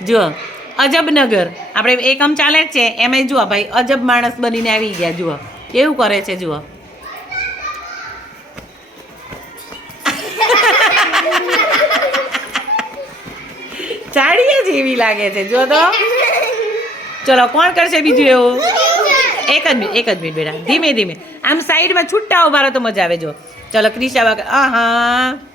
જુઓ, અજબનગર. આપણે એકમ ચાલે જ છે એમાંય જુઓ ભાઈ, અજબ માણસ બનીને આવી ગયા, જુઓ. કેવું કરે છે, જુઓ. ચાડીએ જેવી લાગે છે જો તો. ચલો, કોણ કરશે બીજું એવું? એક જ મિનિટ, એક જ મિનિટ બેટા. ધીમે ધીમે. આમ સાઈડમાં છૂટા ઊભા રહો તો મજા આવે જો ચલો, ક્રિશા આ હા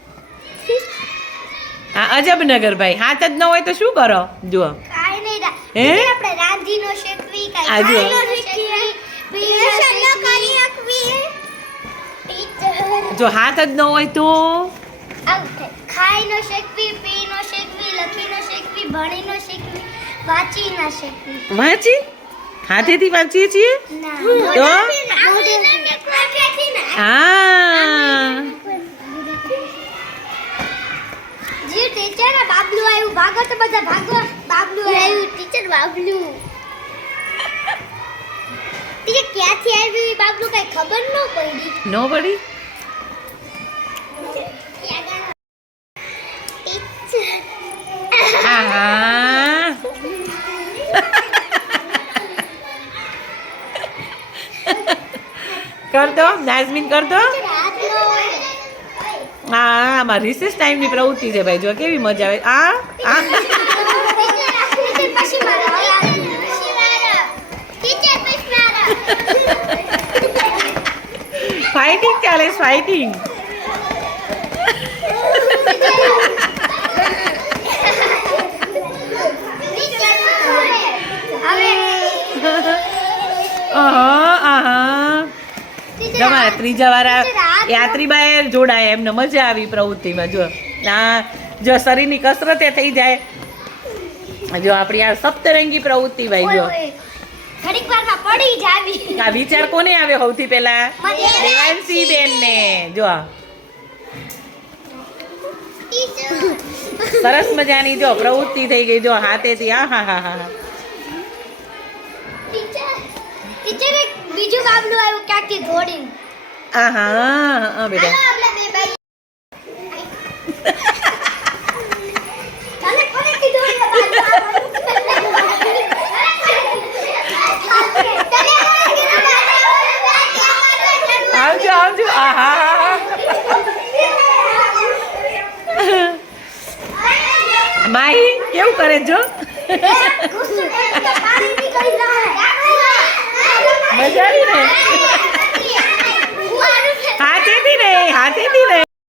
હા અજબનગર ભાઈ. હાથ જ ન હોય તો શું કરો? જુઓ. કાંઈ નહીં રા- હે? આપણે રાંધીનો શેકવી કાંઈ આ જુઓ. ખાઈનો શેકવી, પીનો શેકવી. ટીચર. જો હાથ જ ન હોય તો? ખાઈનો શેકવી પીનો શેકવી લખીનો શેકવી ભણીનો શેકવી વાંચીનો શેકવી વાંચી? હાથેથી વાંચીએ છીએ? તો? હા. આ બાબલું આવ્યું ભાગો તો બધા ભાગો. બાબલું આવ્યું ટીચર બાબલું. ટીચર ક્યાંથી આવ્યું બાબલું કઈ ખબર ન પડી. નો પડી? કરતો કર દો નાઝમીન કર દો. હા આમાં રિસેસ ટાઈમની પ્રવૃત્તિ છે ભાઈ જો કેવી મજા આવે. આ આ. ફાઇટિંગ ચાલે ફાઇટિંગ આહા તમારે ત્રીજા વાળા યાત્રીબાએ જોડાય એમને મજા આવી પ્રવૃત્તિમાં. જો આ જો શરીરની કસરતે થઈ જાય. જો આપણી આ સપ્તરંગી પ્રવૃત્તિ ભાઈ જો. ઘડીક વારમાં પડી જાવી આ વિચાર કોને આવ્યો સૌથી પહેલા? દેવાંશી બેન ને જો સરસ મજાની જો પ્રવૃત્તિ થઈ ગઈ. જો હાથેથી આ હા હા હા ટીચર ટીચર એક બીજું બાબલું આવ્યું ક્યાંકથી? દોડીને આ હા હા બેટા. આપણે બે ભાઈ. આવજો આવજો. આહા માહી કેવું કરે જો? મજા આવી ને? હાથેથી ને હાથેથી ને.